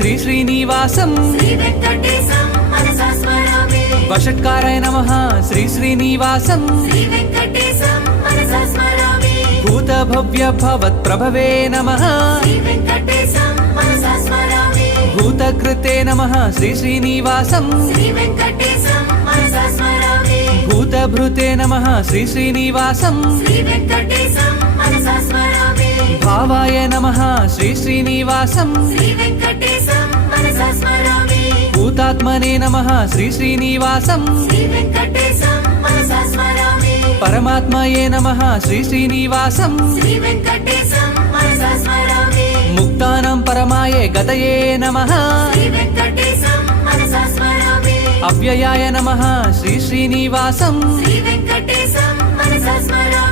శ్రీ శ్రీనివాసం శ్రీవేంకటేశం మనసా స్మరామి వషట్కారాయ నమః శ్రీ శ్రీనివాసం శ్రీవేంకటేశం మనసా స్మరామి భూత భవ్య భవత్ ప్రభవే నమః శ్రీవేంకటేశం మనసా స్మరామి భూతకృతే నమః శ్రీ శ్రీనివాసం శ్రీవేంకటేశం మనసా స్మరామి భూతభృతే నమః శ్రీ శ్రీనివాసం శ్రీవేంకటేశం మనసా స్మరామి భావాయ నమః శ్రీ శ్రీనివాసం శ్రీవేంకటేశం మనసా స్మరామి భూతాత్మనే నమః శ్రీ శ్రీనివాసం శ్రీవేంకటేశం మనసా స్మరామి పరమాత్మయే నమః శ్రీ శ్రీనివాసం శ్రీవేంకటేశం మనసా స్మరామి ముక్తానాం పరమాయే గతయే నమః శ్రీవేంకటేశం మనసా స్మరామి అవ్యయాయ నమః శ్రీ శ్రీనివాసం శ్రీవేంకటేశం మనసా స్మరామి